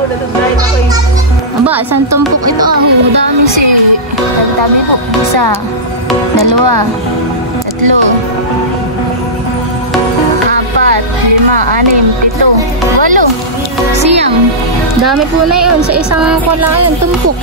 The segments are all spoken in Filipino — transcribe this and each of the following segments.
malunod dahil ako eh. Aba, isang tumpok ito ah. Dami siya. Ang dami po. 1, 2, 3, 4, 5, 6, 7, 8, 9, 10, 8. Siyam. Dami po na yun. Sa isang kulang yun. Tumpok.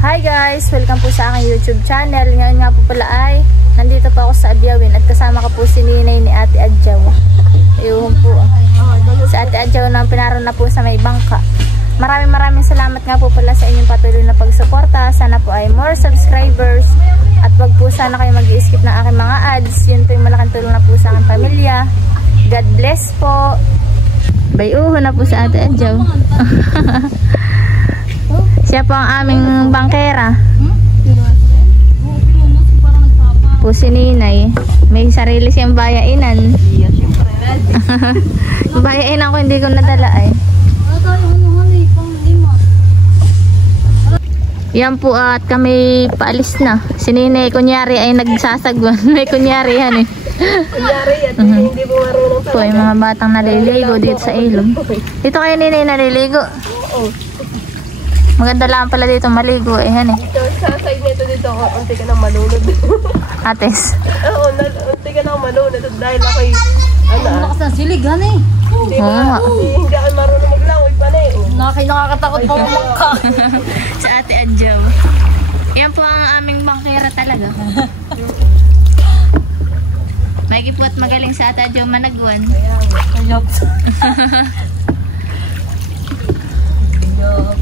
Hi guys! Welcome po sa aking YouTube channel. Ngayon nga po pala ay nandito po ako sa Abiawin at kasama ko po si Ninay ni Ate Adjaw. Ayun po. Si Ate Adjaw na pinaro na po sa may bangka. Maraming salamat nga po pala sa inyong patuloy na pagsuporta. Sana po ay more subscribers at wag po sana kayo mag-i-skip ng aking mga ads. Yun po yung malaking tulong na po sa aking pamilya. God bless po. Bayuho na po sa Ate Adjaw. Siya po ang aming bangkera. Po si Ninay. May sarili siyang bayainan. Bayainan ko hindi ko nadala ay. Yan po at kami paalis na. Si Ninay kunyari ay nagsasagwan. May kunyari yan eh. Kunyari at hindi mo marunong po yung mga batang naliligo dito sa ilog. Dito kayo Ninay naliligo. Oo. Maganda lang pala dito maligo eh, han eh. Dito, sa side nito dito, unti ka nang malunod. Ates. Oo, unti ka nang malunod dahil ako'y, Malakas ng silig, han eh. hindi ako marunong maglangoy pa na eh. Nakakatakot pa mamangka. Sa Ate Adjaw. Yan po ang aming bangkera talaga. Maigi po at magaling sa Ate Adjaw managwan. Ayop.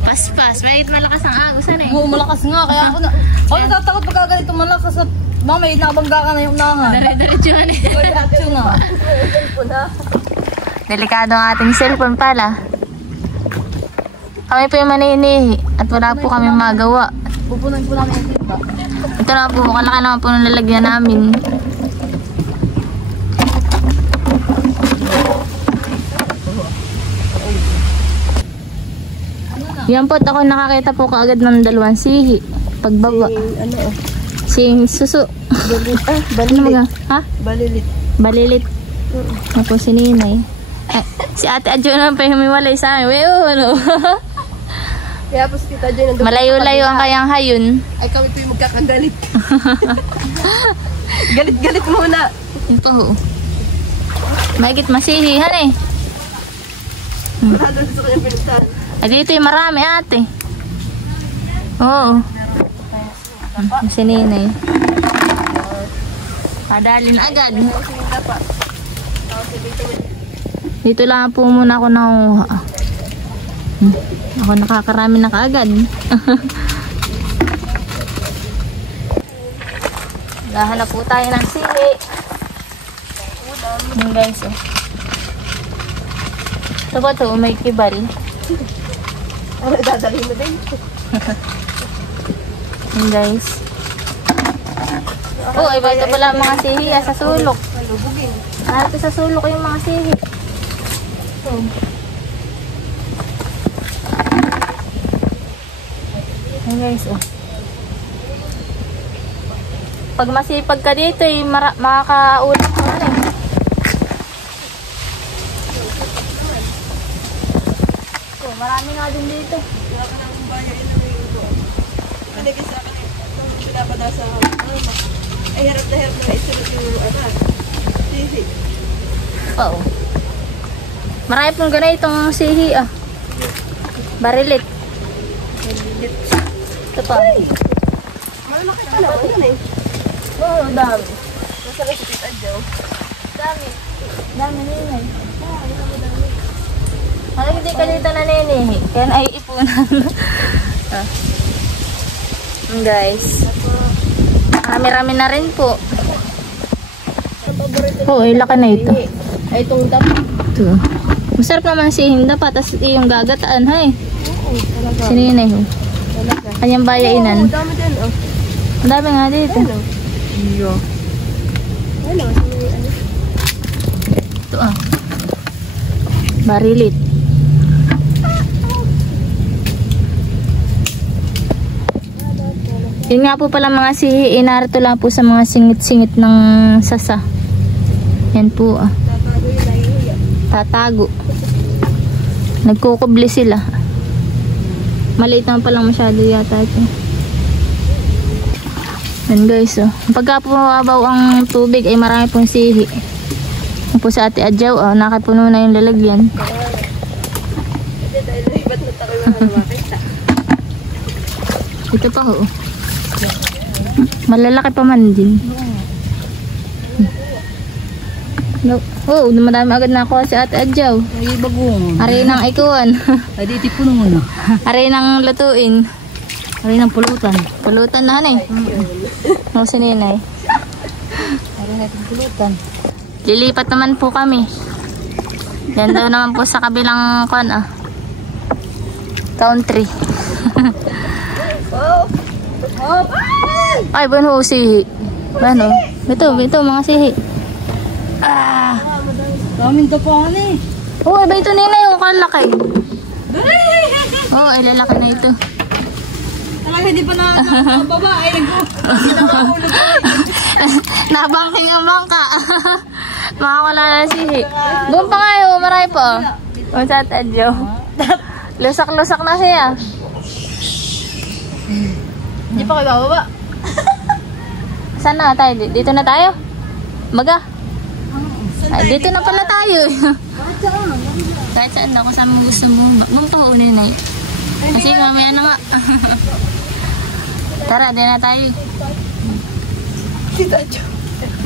Paspas, may malakas ang agos eh. Oo, malakas nga. Kaya ako na... Ako natatakot pagka ganito malakas at mamay nabangga ka na yung unahan. Dire-diretso eh. Diretso na. Delikado ang ating cellphone pala. Kami po yung maninihi at wala po kami magawa. Pupunan po namin yung timba. Ito na po, kalaki naman po ng lalagyan namin. Yan po, ako nakakita po kaagad ng dalawang sihi. Pagbaba. Sing suso. Balilit. Ha? Balilit. Balilit. Yan po si Ninay. Ay, si Ate Adjo naman pa humiwalay sa amin. Weo, ano? Kaya po si Tita Jen, Malayo-layo ang kayang hayun. ay kami po yung magkakandalit. Galit-galit muna. Yun po ho. Mahigit masihihan eh. Wala doon sa kanyang pinuntahan. Ay, dito yung marami ate. Oo. Si Ninay. Padalin agad. Dito lang po muna ako nakuha. Ako nakakarami na kaagad. Lahanap po tayo ng sili. Yung guys oh. Ito ba ito? May kibal. Ano dadalhin mo din? Yung guys. Oh, iba ito pala mga sihi sa sulok. Malubugin. Ito sa sulok yung mga sihi. Oh. Yung guys oh. Pag masipag ka dito eh, makakaulit mo na eh. So, marami nga din dito. Kanigay sa akin nung pinapada sa ay harap na isunod yung anak. Sihi. Oo. Marami pong ganitong sihi ah. Barilit. Ito pa. Malaki pala. Ano eh? Oo, dami. Masarap si Tita Jo. Dami. Dami Ninay. Parang hindi ka dito naninihi. Kaya naiipunan. Guys. Marami-rami na rin po. Oo, laki na ito. Ay, itong dapat. Ito. Masarap naman si Hinda pa. Tapos yung gagataan ha eh. Oo, talaga. Sininay ho. Talaga. Kanyang bayainan. Oo, dami din oh. Ang dami nga dito. Ano? Iyo. Ano? Ito ah. Barilit. Yun nga po pala mga sihi, narito lang po sa mga singit-singit ng sasa. Yan po ah. Tatago. Nagkukubli sila. Maliit naman palang masyado yata ito. Yan guys oh. Pagka po mababaw ang tubig ay marami pong sihi. Yan po sa Ate Adjaw oh. Nakapuno na yung lalagyan. Ito pa ho. Malalaki pa man din. No. Oh, dumadami agad na ako si Ate Adjaw. Ay, bagong. Aray ng ikuan. Ay, di tipuno muna. Aray ng lutuin. Ay, ng pulutan. Pulutan na hanay. No, si Ninay. Ay, natin pulutan. Lilipat naman po kami. Yan daw naman po sa kabilang kuan ah. Country. Ay, bano sihi. Bano? Ito mga sihi. Ah. Daming dapahan eh. Oh, iba ito Ninay, oh, kalaki. Oh, ay lalaki na ito. Talaga hindi pa na baba ay nagulog. Nabangking ang bangka. Makakawala na sihi. Doon pa nga yun, marami po. O sa Adjaw. Lusak-lusak na siya. Hindi pa kayo bababa. Saan na tayo? Dito na tayo? Baga? Ay, dito na pala tayo. Kahit saan ako sa mga gusto mo. Mong paunin eh. Kasi mamaya na nga. Tara, di na tayo.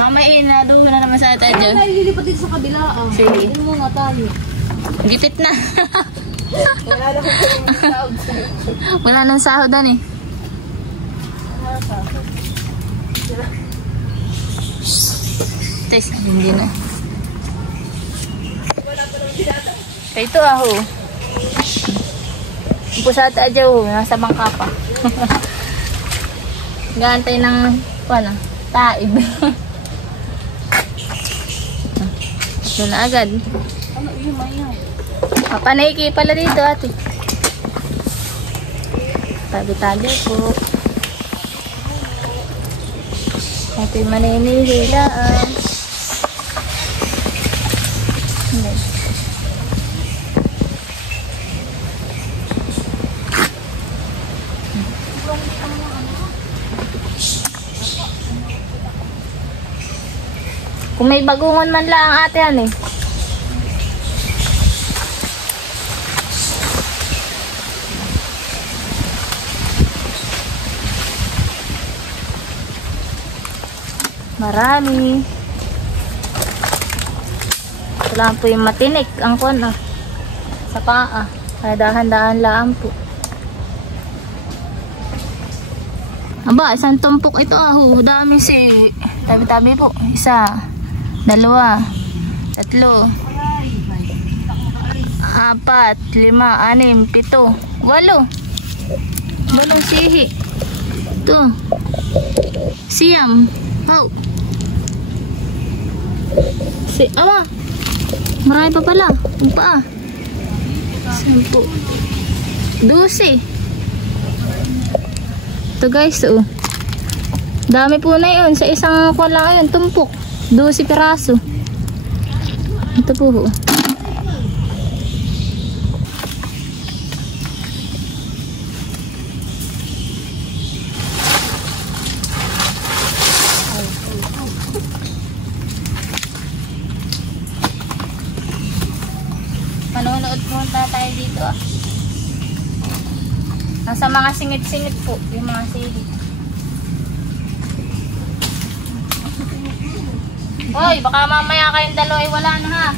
Mamaya na doon na naman sa Ate Adjaw. Ay, lilipat dito sa kabila. Sige. Hindi mo nga tayo. Gipit na. Wala nang sahodan eh. Tes, hindi na. Ito aho. Ito sa Ate Adjaw, nasa bangka pa. Gantay ng paano? Taib. Ito na agad. Ano yun, Maya? Papanayki pala dito ate. Tabi-tabi po. Ito yung maninihila. Kung may bagungon man lang ate yan eh. Marami. Ito lang po yung matinik. Ang kuwan ah. Sa paa. Kaya dahan-dahan lang po. Aba, isang tumpok ito ah. Dami si. Tabi-tabi po. Isa. Dalawa. Tatlo. 4, 5, 6, 7, 8. 8 sihi. Ito. Siyam. Oh. Ama. Marami pa pala. Ang paa. 10. 12. Ito guys, oh. Dami po na yun. Sa isang kuwan lang yun. Tumpok. 12 piraso. Ito po, oh. Manonood punta tayo dito ah. Nasa mga singit-singit po yung mga sili. Hoy, baka mamaya kayong dalawa ay wala na ha.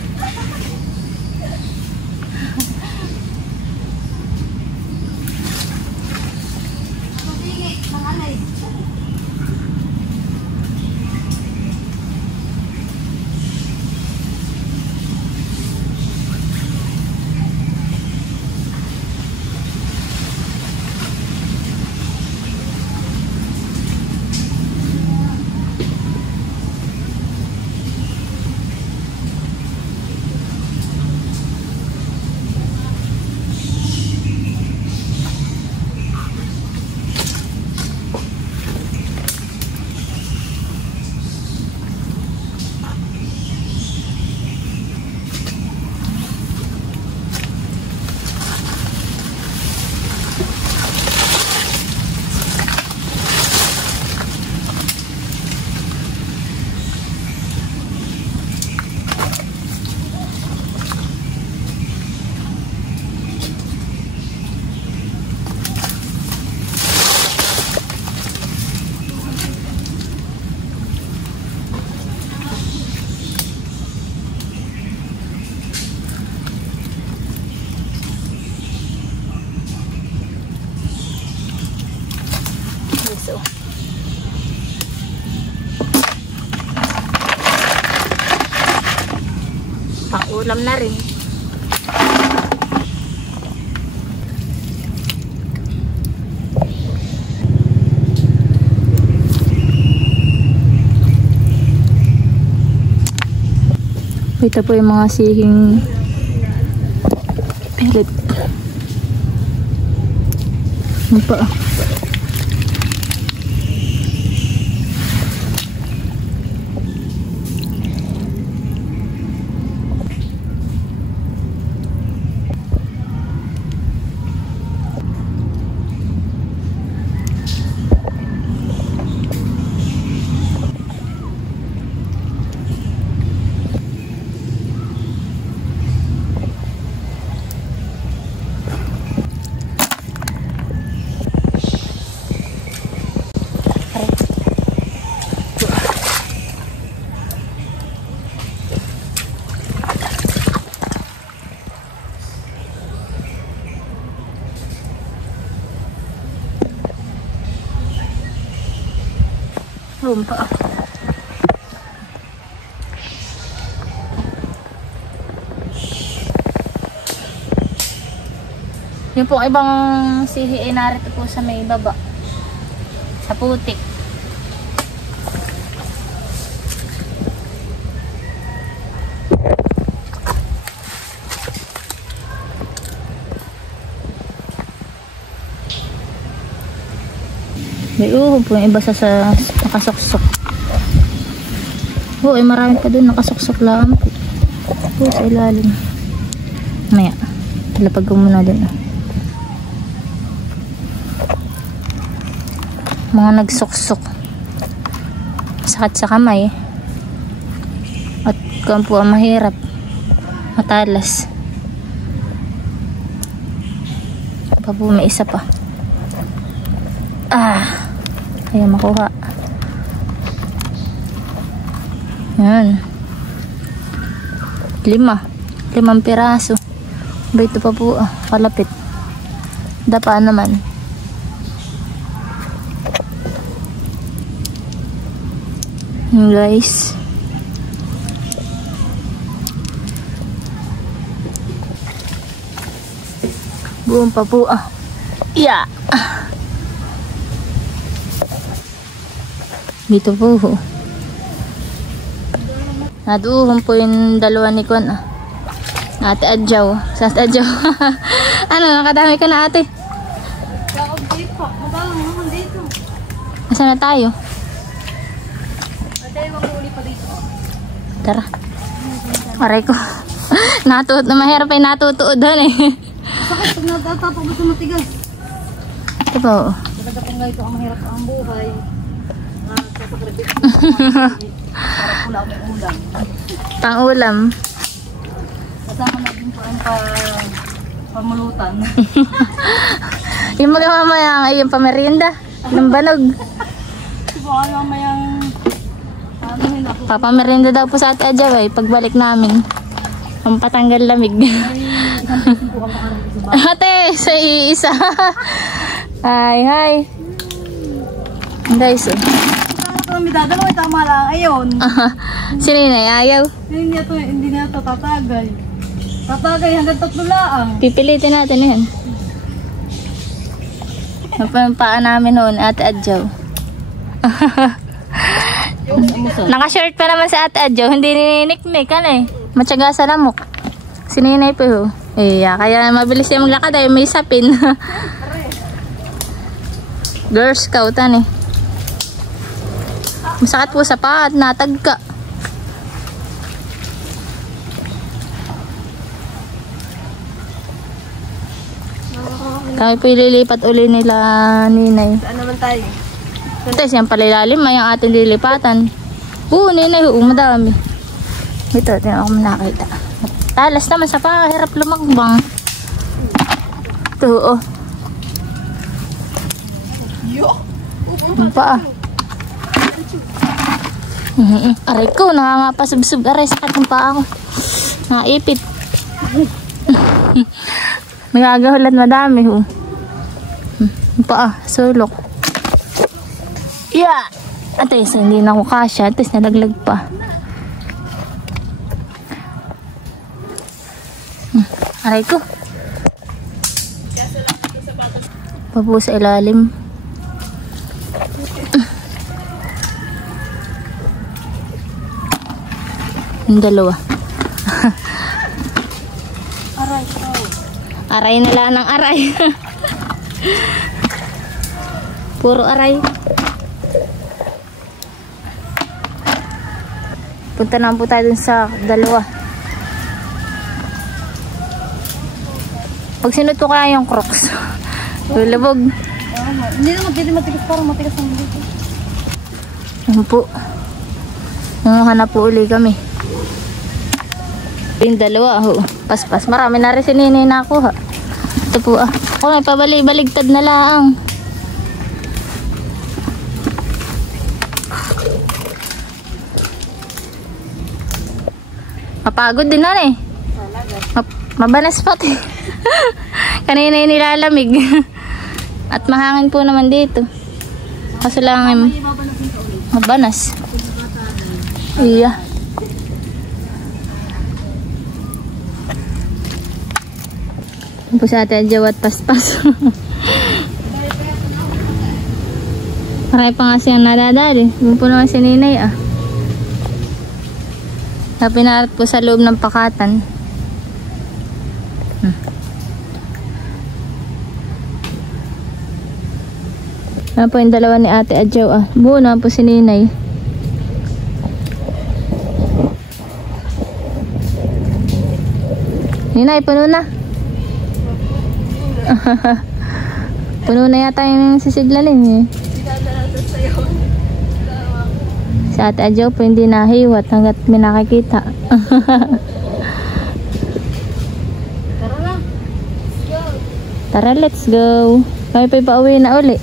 ulam na rin. Ito po yung mga sihing pellet. Ano pa? Rumpa. Yung pong ibang sihi ay narito po sa may baba. Sa putik. May uho po yung iba sa nakasuksok. Oo, ay marami pa doon nakasuksok lang po. Oo, sa ilalim. Maya, lapag ko muna doon. Mga nagsuksok. Sakit sa kamay. At kung po ang mahirap, matalas. Pa po, may isa pa. Ayaw makuha. Yan. 5 piraso. Ba ito pa po, kalapit. Dapa naman. Yan guys. Buong pa po. Yeah. Dito po. Naduhon po yung dalawa ni Kwan. Ate Adjaw. Sa Ate Adjaw. Ano, nakadami ka na ate? Dito. Madami naman dito. Nasaan na tayo? Ate, maghuli pa dito. Tara. Aray ko. Mahirap ay natutuod doon eh. Sakit pag natatapag ito matigas. Ito po. Talaga pang ganito ang mahirap ang buhay. Pang-ulam. Kasama natin po ang pamulutan. Yung mga mamaya yung pamerienda ng banog. Baka mamayang anuhin ako. Papamerienda daw po sa Ate Adjaw eh, pagbalik namin. Ang patanggal lamig. Ate, sa isa. Hi. Guys, Kami dadalaw, tama lang. Ayun. sino yun ay ayaw? Hindi na ito tatagay. Tatagay hanggang 3 laang. Pipilitin natin yan. Napampaan namin noon, Ate Adjaw. Naka-shirt pa naman sa Ate Adjaw, hindi niniknik, ano eh. Matyaga sa lamok. Sininay po ho. Kaya mabilis siya maglakad ay may sapin. Girl Scout, ano eh. Masakit po sa paa at natagka. Kami po ililipat uli nila Ninay. Saan naman tayo? Ito, siyang palilalim ay ang ating lilipatan. Ninay, madami. Ito, tingnan ako nakita. Talas naman sa paa, hirap lumakbang. Ito, Ang paa. Aray ko, nangangapasubsub. Aray, sakit ng paa ko. Naipit. May agahulan madami ho. Ang paa, sulok. Yeah! Ates, hindi na ako kasya. Ates, nalaglag pa. Aray ko. Papo sa ilalim. Yung dalawa. Aray ko. Aray na lang ng aray. Puro aray. Punta naman po tayo dun sa dalawa. Pag sinot ko kaya yung Crocs. Lulabog. Hindi naman, hindi matigas. Parang matigas ang dito. Yan po. Nanguha po uli kami. Yung dalawa. Oh. Paspas. Marami na rin si Nini nakuha. Ito po ah. Ako may pabalik-baligtad na lang. Mapagod din na eh. Mabanas pati. Kanina yung nilalamig. At mahangin po naman dito. Kaso lang mabanas. Iya. Yan po sa atin jawat paspas. Marami pa nga siyang nadadali. Yan po naman si Ninay ah. Pinarat po sa loob ng pakatan. Yan po yung dalawa ni Ate Adjaw ah. Buo naman po si Ninay. Ninay, puno na. Puno na yata yung sisiglalin eh. Si Ate Adjaw po hindi nahiwat hanggat may nakakita. Tara na. Tara, let's go. Kami pa pauwi na uli.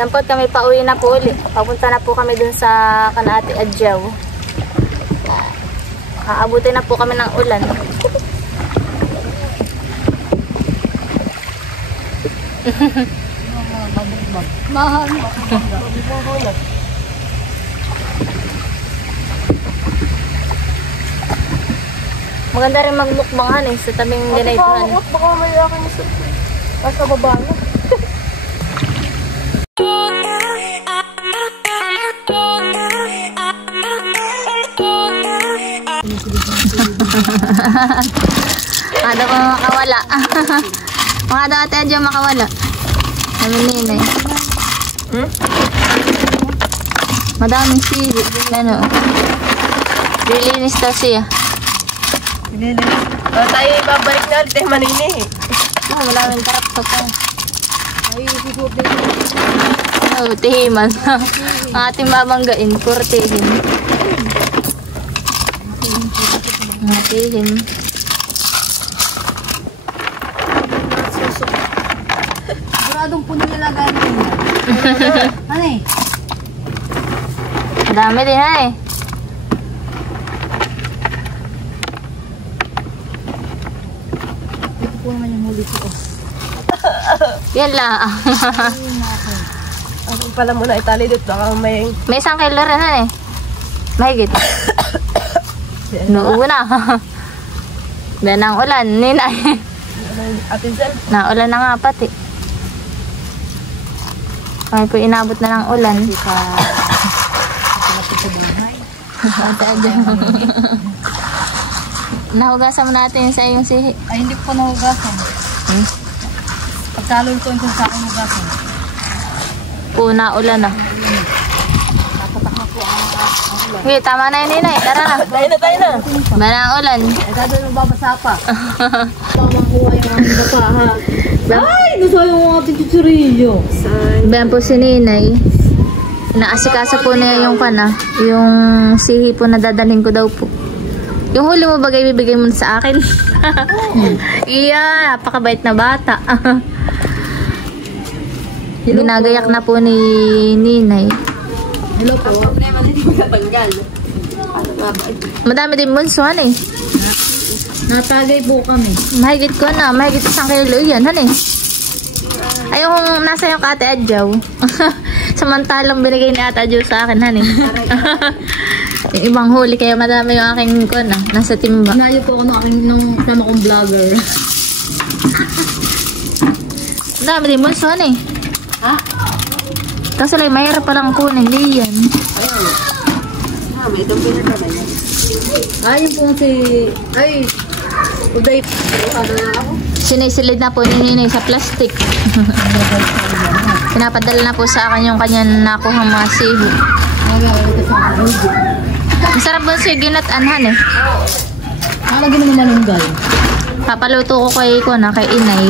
Yan po, kami pauwi na po uli. Papunta na po kami dun sa kana Ate Adjaw. Aabutin na po kami ng ulan. Mahal. Maganda rin magmukbangan eh sa tabing ganituhan. Baka may aking susi. Basta baba na. Mga daw makawala. Mga daw Ate Adjaw makawala. Kami Ninay. Madaming sili. Ano? Lilinis daw siya. Tayo ibabalik na ulit Manini. Maraming tarap sa pa. Ay, sigutin. Oh, tihiman. Ang ating babanggain, kurtihin. Tihin. Siguradong puno nilagay mo yun. Ano eh? Madami din ha eh. Ito po naman yung huli ko. Yan lang. Ako pala muna itali dito. Baka may... May 1 kilo rin ha eh. Mahigit. Nuubo na. Dahil ng ulan, Ninay. Atin Sel. Naulan na nga pati. Kami po inabot na ng ulan. Nahugasan mo natin sa iyong sihi. Ay, hindi ko pa nahugasan. Pagkalol ko yung sa akin hugasan. Puna ulan na. Okay, tama na yun Ninay. Tara na. Tayo na. Bala ang ulan. Ay, gagawin mo babasa pa. Pamakuha yung mga baka ha. Ay, nasa yung mga tituturilyo. Bayan po si Ninay. Inaasikaso po niya yung kana. Yung sihi po na dadalhin ko daw po. Yung huli mo bagay bibigay mo sa akin. Iya, napakabait na bata. Ginagayak na po ni Ninay. Hello po. Problema na hindi matanggal. Ano nga ba? Madami din bunsuhan eh. Natagay po kami. Mahigit ko na. Mahigit 1 kilo yan. Han eh. Ay, yung nasa yung Ate Adjaw. Samantalang binigay ni Ate Adjaw sa akin, honey. Yung ibang huli, kaya madami yung aking nasa timba. Nayo po ako nung kasama kong vlogger. Dami din bunso, honey. Ha? Kaso lang, mahirap palang kunin. Hindi yan. May itong pinata ba yan? Ayun po si... Ay! Uday. Ano na ako? Sinisilid na po ni Ninay sa plastic. Pinapadala na po sa akin yung kanyang nakuhang mga sibo. Masarap bunso yung ginat-anhan eh. Nalagyan naman malunggay. Papaluto ko kay Inay.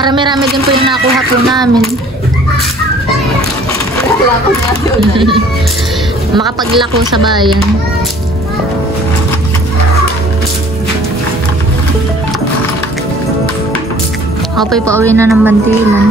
Marami-rami din po yung nakuha po namin. Makapaglako sa bayan. Ako pa'y pauwi na ng Bantilan.